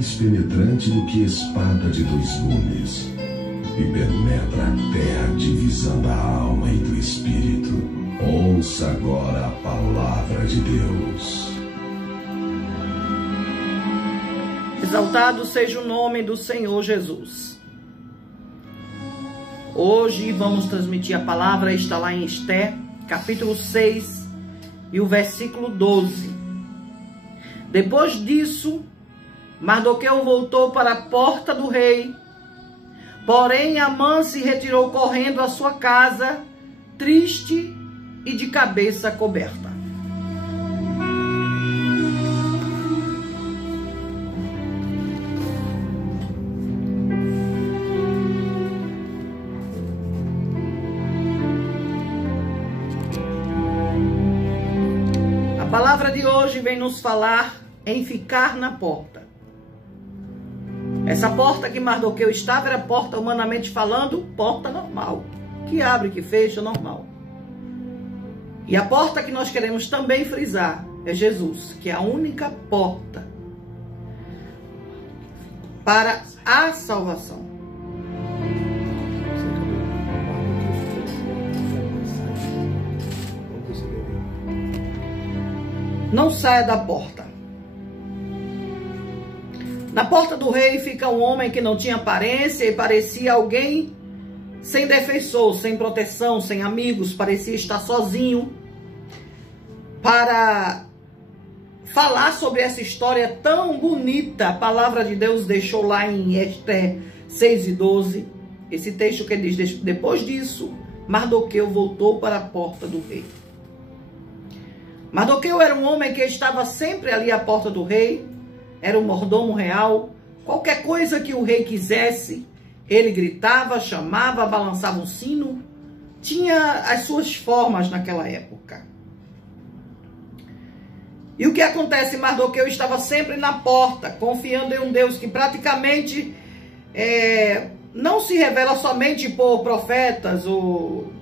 mais penetrante do que espada de dois gumes, e penetra até a divisão da alma e do espírito. Ouça agora a palavra de Deus. Exaltado seja o nome do Senhor Jesus. Hoje vamos transmitir a palavra, está lá em Esther, capítulo 6 e o versículo 12. Depois disso, Mardoqueu voltou para a porta do rei, porém Amã se retirou correndo à sua casa, triste e de cabeça coberta. A palavra de hoje vem nos falar em ficar na porta. Essa porta que Mardoqueu estava era porta, humanamente falando, porta normal. Que abre, que fecha, normal. E a porta que nós queremos também frisar é Jesus, que é a única porta para a salvação. Não saia da porta. Na porta do rei fica um homem que não tinha aparência e parecia alguém sem defensor, sem proteção, sem amigos, parecia estar sozinho. Para falar sobre essa história tão bonita, a palavra de Deus deixou lá em Esther 6 e 12, esse texto que ele diz: depois disso, Mardoqueu voltou para a porta do rei. Mardoqueu era um homem que estava sempre ali à porta do rei, era um mordomo real. Qualquer coisa que o rei quisesse, ele gritava, chamava, balançava um sino. Tinha as suas formas naquela época. E o que acontece? Mardoqueu estava sempre na porta, confiando em um Deus que praticamente não se revela somente por profetas ou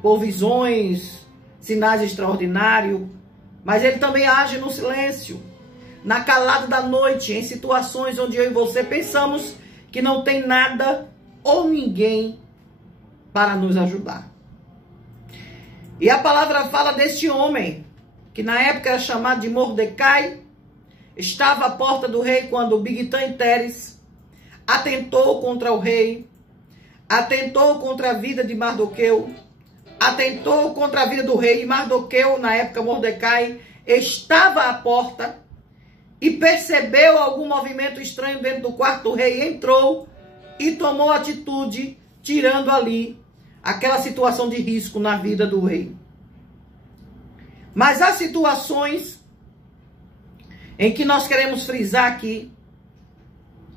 por visões, sinais extraordinários, mas ele também age no silêncio, na calada da noite, em situações onde eu e você pensamos que não tem nada ou ninguém para nos ajudar. E a palavra fala deste homem, que na época era chamado de Mordecai, estava à porta do rei quando Bigtã Teres atentou contra o rei, atentou contra a vida de Mardoqueu, atentou contra a vida do rei. E Mardoqueu, na época Mordecai, estava à porta e percebeu algum movimento estranho dentro do quarto do rei, entrou e tomou atitude, tirando ali aquela situação de risco na vida do rei. Mas há situações em que nós queremos frisar aqui,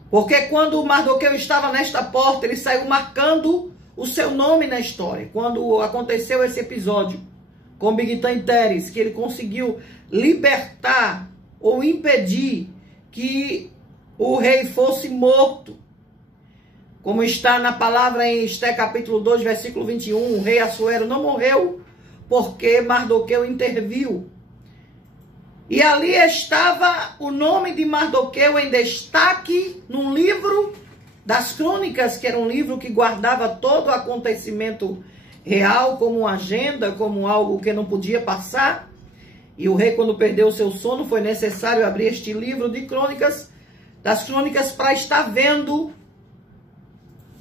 porque quando Mardoqueu estava nesta porta, ele saiu marcando o seu nome na história. Quando aconteceu esse episódio com Bigtã Teres, que ele conseguiu libertar ou impedir que o rei fosse morto, como está na palavra em Esther capítulo 2, versículo 21, o rei Assuero não morreu porque Mardoqueu interviu. E ali estava o nome de Mardoqueu em destaque num livro das crônicas, que era um livro que guardava todo o acontecimento real, como uma agenda, como algo que não podia passar. E o rei, quando perdeu o seu sono, foi necessário abrir este livro de crônicas, das crônicas, para estar vendo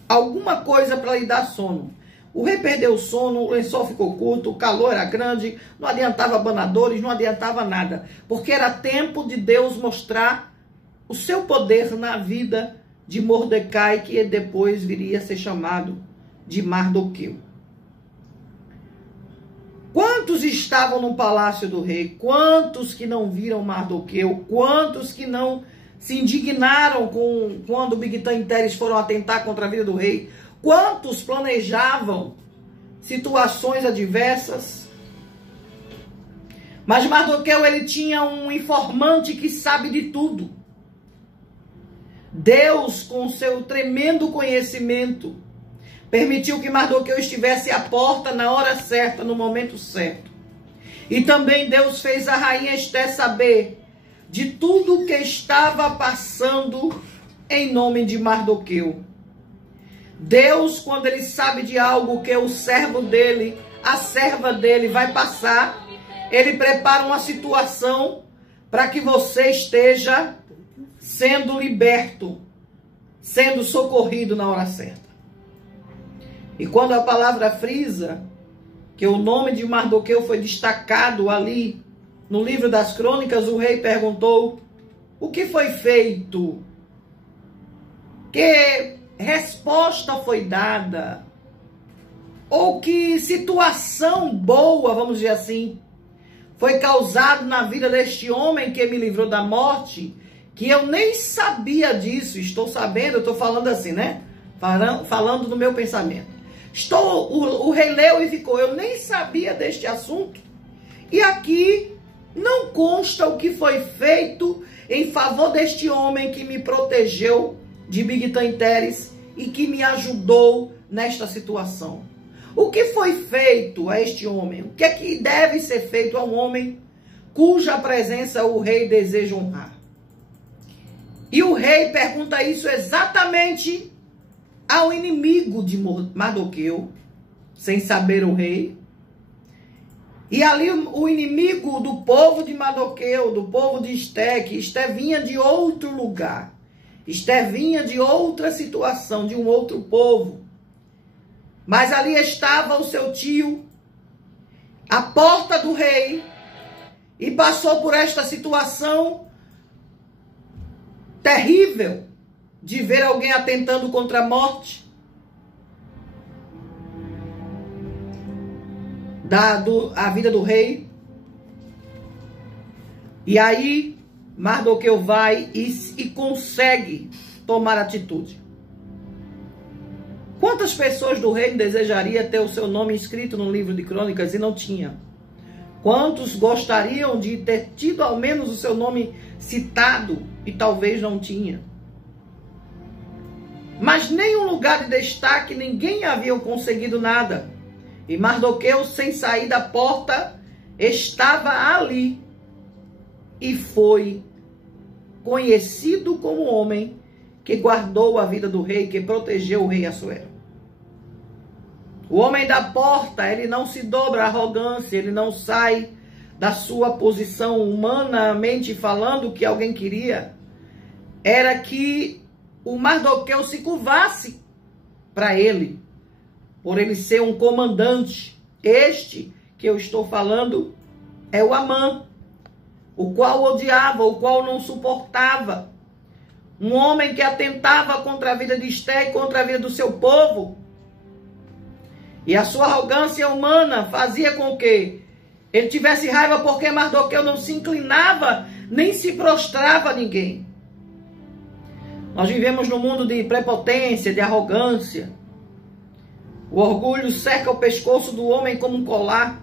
alguma coisa para lhe dar sono. O rei perdeu o sono, o lençol ficou curto, o calor era grande, não adiantava banadores, não adiantava nada, porque era tempo de Deus mostrar o seu poder na vida de Mordecai, que depois viria a ser chamado de Mardoqueu. Quantos estavam no palácio do rei? Quantos que não viram Mardoqueu? Quantos que não se indignaram quando Bigtã Teres foram atentar contra a vida do rei? Quantos planejavam situações adversas? Mas Mardoqueu, ele tinha um informante que sabe de tudo. Deus, com seu tremendo conhecimento, permitiu que Mardoqueu estivesse à porta na hora certa, no momento certo. E também Deus fez a rainha Esther saber de tudo que estava passando em nome de Mardoqueu. Deus, quando ele sabe de algo que o servo dele, a serva dele vai passar, ele prepara uma situação para que você esteja sendo liberto, sendo socorrido na hora certa. E quando a palavra frisa que o nome de Mardoqueu foi destacado ali no livro das crônicas, o rei perguntou: o que foi feito? Que resposta foi dada? Ou que situação boa, vamos dizer assim, foi causada na vida deste homem que me livrou da morte, que eu nem sabia disso? Estou sabendo, eu estou falando assim, né? Falando do meu pensamento. O rei leu e ficou: eu nem sabia deste assunto. E aqui não consta o que foi feito em favor deste homem que me protegeu de Bigtan Teres e que me ajudou nesta situação. O que foi feito a este homem? O que é que deve ser feito a um homem cuja presença o rei deseja honrar? E o rei pergunta isso exatamente ao inimigo de Mardoqueu, sem saber o rei. E ali o inimigo do povo de Mardoqueu, do povo de Esté, que Esté vinha de outro lugar, Esté vinha de outra situação, de um outro povo. Mas ali estava o seu tio, à porta do rei, e passou por esta situação terrível de ver alguém atentando contra a morte a vida do rei. E aí Mardoqueu vai e consegue tomar atitude. Quantas pessoas do reino desejaria ter o seu nome escrito no livro de crônicas e não tinha? Quantos gostariam de ter tido ao menos o seu nome citado e talvez não tinha? Mas nenhum lugar de destaque, ninguém havia conseguido nada. E Mardoqueu, sem sair da porta, estava ali e foi conhecido como homem que guardou a vida do rei, que protegeu o rei Assuero. O homem da porta, ele não se dobra à arrogância, ele não sai da sua posição humanamente falando que alguém queria. Era que o Mardoqueu se curvasse para ele, por ele ser um comandante. Este que eu estou falando é o Amã, o qual odiava, o qual não suportava. Um homem que atentava contra a vida de Esté e contra a vida do seu povo. E a sua arrogância humana fazia com que ele tivesse raiva porque Mardoqueu não se inclinava, nem se prostrava a ninguém. Nós vivemos num mundo de prepotência, de arrogância. O orgulho cerca o pescoço do homem como um colar.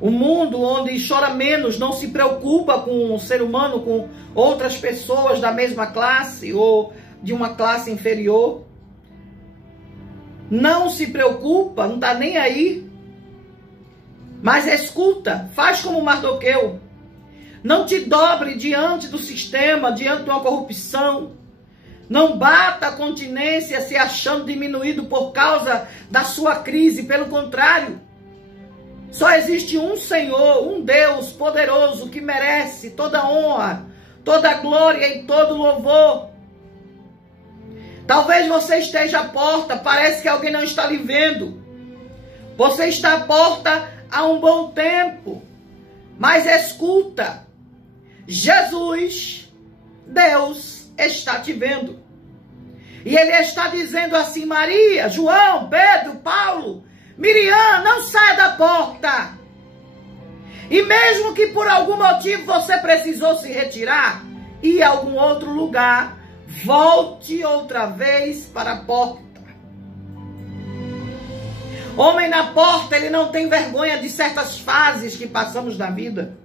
Um mundo onde chora menos, não se preocupa com o ser humano, com outras pessoas da mesma classe ou de uma classe inferior. Não se preocupa, não está nem aí. Mas escuta, faz como Mardoqueu. Não te dobre diante do sistema, diante de uma corrupção. Não bata a continência se achando diminuído por causa da sua crise. Pelo contrário, só existe um Senhor, um Deus poderoso que merece toda honra, toda glória e todo louvor. Talvez você esteja à porta, parece que alguém não está lhe vendo. Você está à porta há um bom tempo, mas escuta, Jesus, Deus, está te vendo. E Ele está dizendo assim: Maria, João, Pedro, Paulo, Miriam, não saia da porta. E mesmo que por algum motivo você precisou se retirar e ir a algum outro lugar, volte outra vez para a porta. Homem na porta, ele não tem vergonha de certas fases que passamos na vida.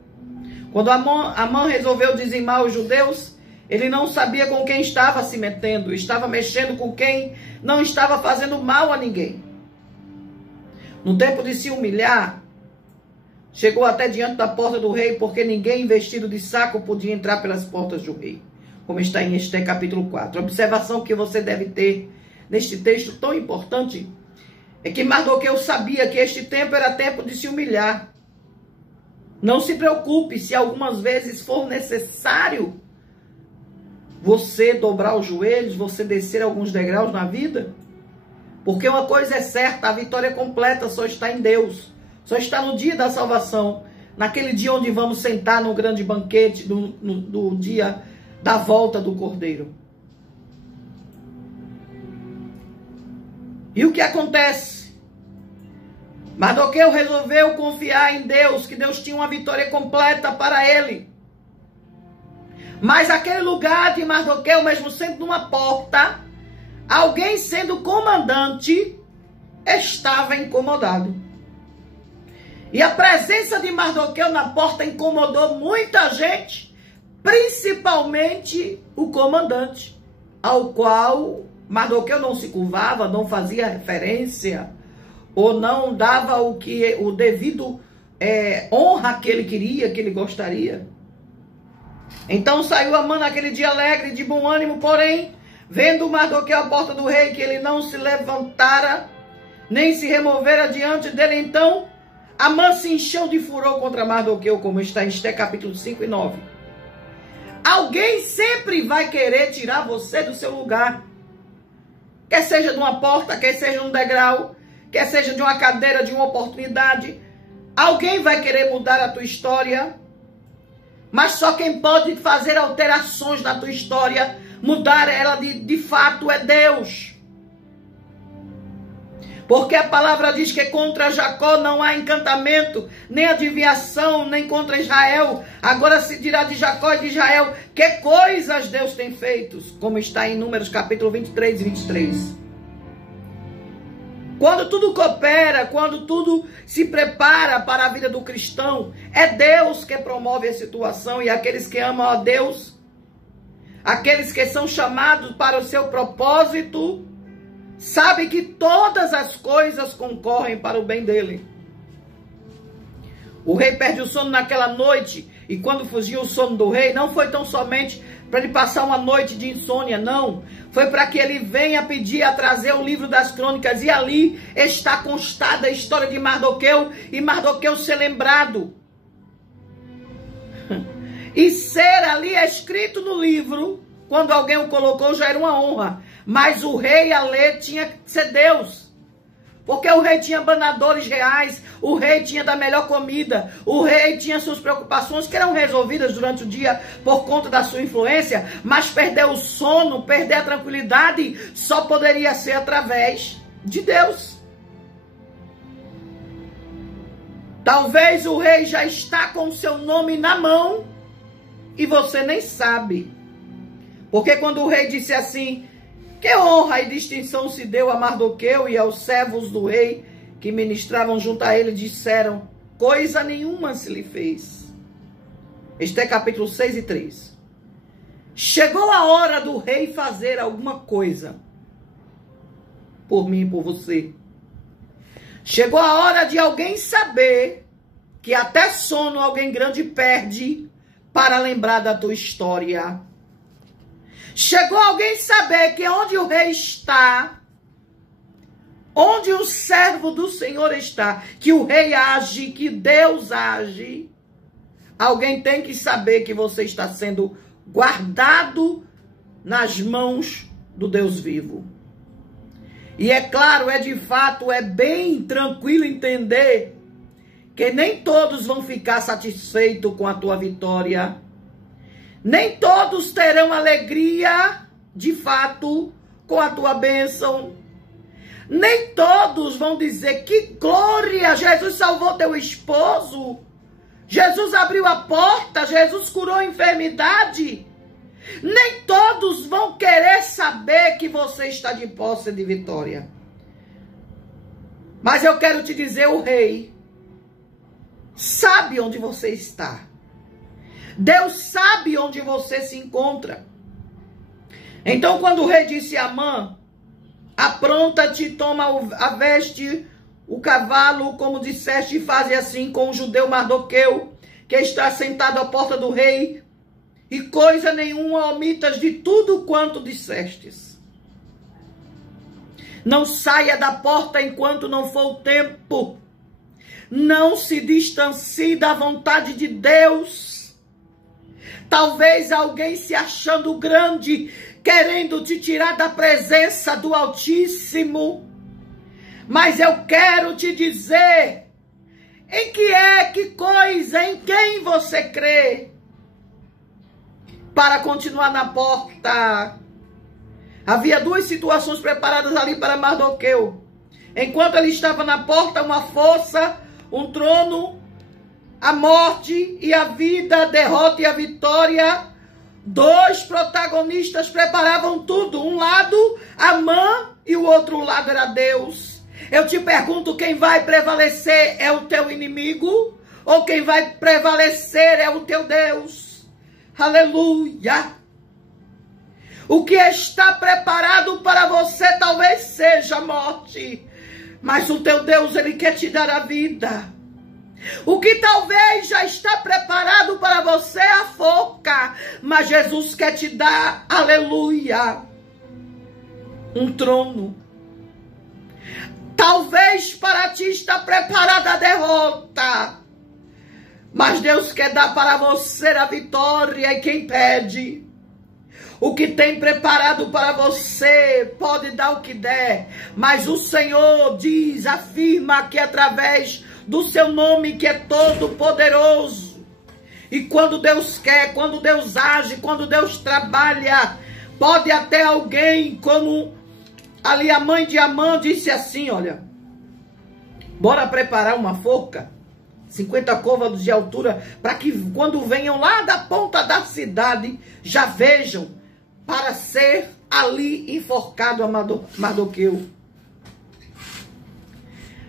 Quando Amã resolveu dizimar os judeus, ele não sabia com quem estava se metendo. Estava mexendo com quem não estava fazendo mal a ninguém. No tempo de se humilhar, chegou até diante da porta do rei, porque ninguém vestido de saco podia entrar pelas portas do rei. como está em Esther capítulo 4. A observação que você deve ter neste texto tão importante é que Mardoqueu sabia que este tempo era tempo de se humilhar. Não se preocupe se algumas vezes for necessário você dobrar os joelhos, você descer alguns degraus na vida. Porque uma coisa é certa, a vitória completa só está em Deus. Só está no dia da salvação. Naquele dia onde vamos sentar no grande banquete do dia da volta do Cordeiro. E o que acontece? Mardoqueu resolveu confiar em Deus, que Deus tinha uma vitória completa para ele. Mas aquele lugar de Mardoqueu, mesmo sendo numa porta, alguém sendo comandante, estava incomodado. E a presença de Mardoqueu na porta incomodou muita gente, principalmente o comandante, ao qual Mardoqueu não se curvava, não fazia referência, ou não dava o devido honra que ele queria, que ele gostaria. Então saiu Amã naquele dia alegre, de bom ânimo, porém, vendo Mardoqueu à porta do rei, que ele não se levantara, nem se removera diante dele, então Amã se encheu de furor contra Mardoqueu, como está em Esther capítulo 5 e 9. Alguém sempre vai querer tirar você do seu lugar. Quer seja de uma porta, quer seja de um degrau, quer seja de uma cadeira, de uma oportunidade. Alguém vai querer mudar a tua história. Mas só quem pode fazer alterações na tua história, mudar ela de fato, é Deus. Porque a palavra diz que contra Jacó não há encantamento, nem adivinhação, nem contra Israel. Agora se dirá de Jacó e de Israel, que coisas Deus tem feito, como está em Números capítulo 23 e 23. Quando tudo coopera, quando tudo se prepara para a vida do cristão, é Deus que promove a situação, e aqueles que amam a Deus, aqueles que são chamados para o seu propósito, sabem que todas as coisas concorrem para o bem dele. O rei perde o sono naquela noite, e quando fugiu o sono do rei, não foi tão somente para ele passar uma noite de insônia, não. Foi para que ele venha pedir a trazer o livro das crônicas, e ali está constada a história de Mardoqueu, e Mardoqueu ser lembrado. E ser ali escrito no livro, quando alguém o colocou, já era uma honra. Mas o rei a ler tinha que ser Deus. Porque o rei tinha banadores reais, o rei tinha da melhor comida, o rei tinha suas preocupações que eram resolvidas durante o dia por conta da sua influência, mas perder o sono, perder a tranquilidade, só poderia ser através de Deus. Talvez o rei já está com o seu nome na mão e você nem sabe. Porque quando o rei disse assim: que honra e distinção se deu a Mardoqueu e aos servos do rei que ministravam junto a ele, disseram: coisa nenhuma se lhe fez. Este é capítulo 6 e 3. Chegou a hora do rei fazer alguma coisa por mim e por você. Chegou a hora de alguém saber que até sono alguém grande perde para lembrar da tua história. Chegou alguém saber que onde o rei está, onde o servo do Senhor está, que o rei age, que Deus age, alguém tem que saber que você está sendo guardado nas mãos do Deus vivo. E é claro, de fato, é bem tranquilo entender que nem todos vão ficar satisfeitos com a tua vitória. Nem todos terão alegria, de fato, com a tua bênção. Nem todos vão dizer: que glória, Jesus salvou teu esposo. Jesus abriu a porta, Jesus curou a enfermidade. Nem todos vão querer saber que você está de posse de vitória. Mas eu quero te dizer, o rei sabe onde você está. Deus sabe onde você se encontra. Então, quando o rei disse a Amã: apronta-te, toma a veste, o cavalo, como disseste, e faze assim com o judeu Mardoqueu, que está sentado à porta do rei, e coisa nenhuma omitas de tudo quanto dissestes. Não saia da porta enquanto não for o tempo. Não se distancie da vontade de Deus. Talvez alguém se achando grande, querendo te tirar da presença do Altíssimo. Mas eu quero te dizer, em que coisa, em quem você crê? Para continuar na porta. Havia duas situações preparadas ali para Mardoqueu. Enquanto ele estava na porta, uma força, um trono, a morte e a vida, a derrota e a vitória. Dois protagonistas preparavam tudo. Um lado, Amã, e o outro lado era Deus. Eu te pergunto, quem vai prevalecer é o teu inimigo? Ou quem vai prevalecer é o teu Deus? Aleluia! O que está preparado para você talvez seja a morte. Mas o teu Deus, Ele quer te dar a vida. O que talvez já está preparado para você é a forca. Mas Jesus quer te dar, aleluia, um trono. Talvez para ti está preparada a derrota. Mas Deus quer dar para você a vitória. E quem pede? O que tem preparado para você, pode dar o que der. Mas o Senhor diz, afirma que através do seu nome, que é todo poderoso. E quando Deus quer, quando Deus age, quando Deus trabalha, pode até alguém, como ali a mãe de Amã disse assim, olha, bora preparar uma forca, 50 côvados de altura, para que quando venham lá da ponta da cidade, já vejam, para ser ali enforcado a Mardoqueu.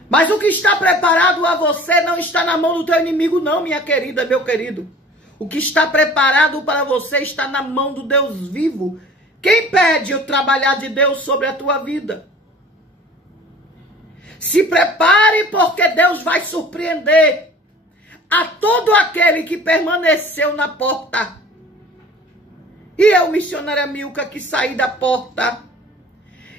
Mas o que está preparado a você não está na mão do teu inimigo não, minha querida, meu querido. O que está preparado para você está na mão do Deus vivo. Quem pede o trabalhar de Deus sobre a tua vida? Se prepare, porque Deus vai surpreender a todo aquele que permaneceu na porta. E eu, missionária Milka, que saí da porta.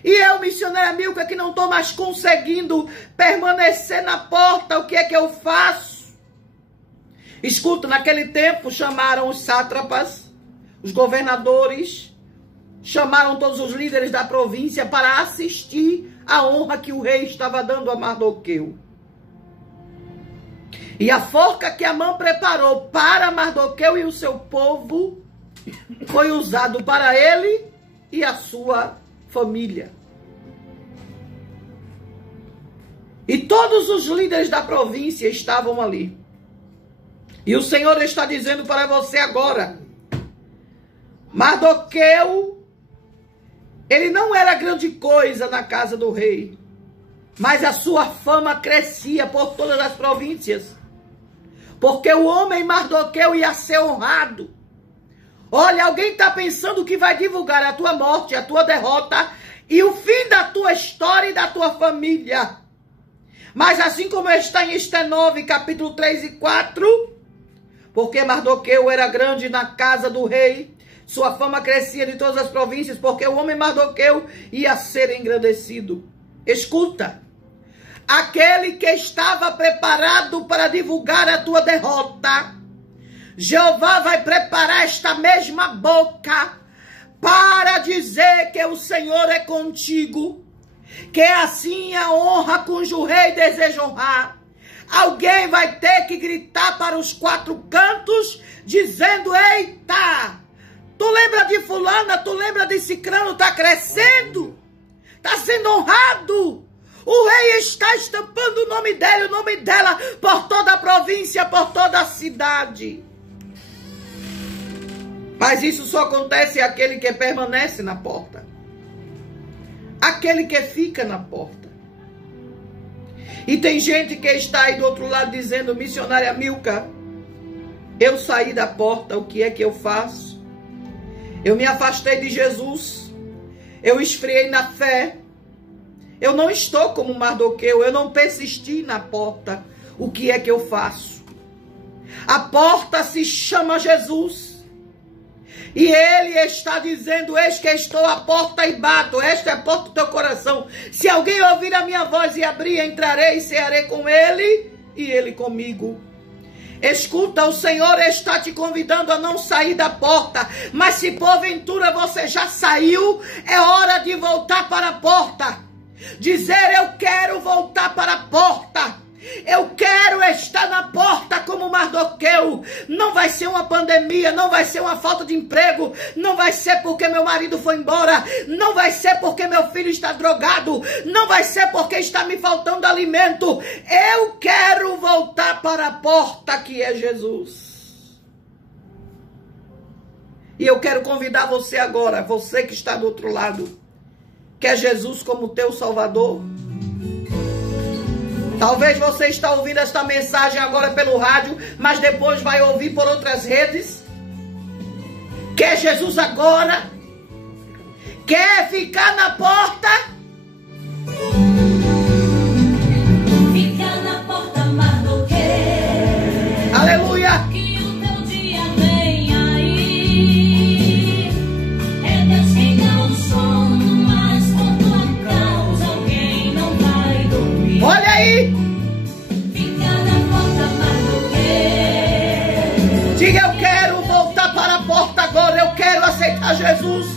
E eu, missionária Milka, que não estou mais conseguindo permanecer na porta. O que é que eu faço? Escuta, naquele tempo chamaram os sátrapas, os governadores, chamaram todos os líderes da província para assistir a honra que o rei estava dando a Mardoqueu. E a forca que Amã preparou para Mardoqueu e o seu povo foi usado para ele e a sua família. E todos os líderes da província estavam ali. E o Senhor está dizendo para você agora, Mardoqueu, ele não era grande coisa na casa do rei, mas a sua fama crescia por todas as províncias, porque o homem Mardoqueu ia ser honrado. Olha, alguém está pensando que vai divulgar a tua morte, a tua derrota e o fim da tua história e da tua família. Mas assim como está em Esther 9, capítulo 3 e 4, porque Mardoqueu era grande na casa do rei, sua fama crescia de todas as províncias, porque o homem Mardoqueu ia ser engrandecido. Escuta, aquele que estava preparado para divulgar a tua derrota, Jeová vai preparar esta mesma boca para dizer que o Senhor é contigo, que assim a honra cujo o rei deseja honrar. Alguém vai ter que gritar para os quatro cantos, dizendo, eita, tu lembra de fulana, tu lembra de cicrano, está crescendo, está sendo honrado. O rei está estampando o nome dele, o nome dela, por toda a província, por toda a cidade. Mas isso só acontece àquele que permanece na porta. Aquele que fica na porta. E tem gente que está aí do outro lado dizendo, missionária Milka, eu saí da porta, o que é que eu faço? Eu me afastei de Jesus. Eu esfriei na fé. Eu não estou como Mardoqueu, eu não persisti na porta. O que é que eu faço? A porta se chama Jesus. E ele está dizendo: eis que estou à porta e bato. Esta é a porta do teu coração. Se alguém ouvir a minha voz e abrir, entrarei e cearei com ele e ele comigo. Escuta, o Senhor está te convidando a não sair da porta. Mas se porventura você já saiu, é hora de voltar para a porta. Dizer: eu quero voltar para a porta. Eu quero estar na porta como Mardoqueu. Não vai ser uma pandemia, não vai ser uma falta de emprego, não vai ser porque meu marido foi embora, não vai ser porque meu filho está drogado, não vai ser porque está me faltando alimento. Eu quero voltar para a porta que é Jesus. E eu quero convidar você agora, você que está do outro lado, quer Jesus como teu Salvador? Talvez você está ouvindo esta mensagem agora pelo rádio, mas depois vai ouvir por outras redes. Quer Jesus agora? Quer ficar na porta? Fica na porta, Mardoqueu. Aleluia! Que o teu dia vem aí. É Deus quem dá o sono, mas por tua causa alguém não vai dormir. Olha aí! Fica na porta, Mardoqueu. Diga: eu quero voltar para a porta agora, eu quero aceitar Jesus,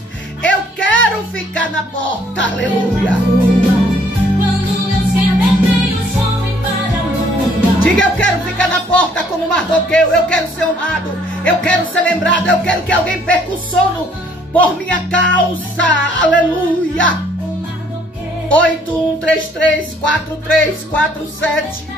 eu quero ficar na porta, aleluia. Quando Deus quer deter o sol e para a lua. Diga: eu quero ficar na porta como Mardoqueu, eu quero ser honrado, eu quero ser lembrado, eu quero que alguém perca o sono por minha causa, aleluia. 81334347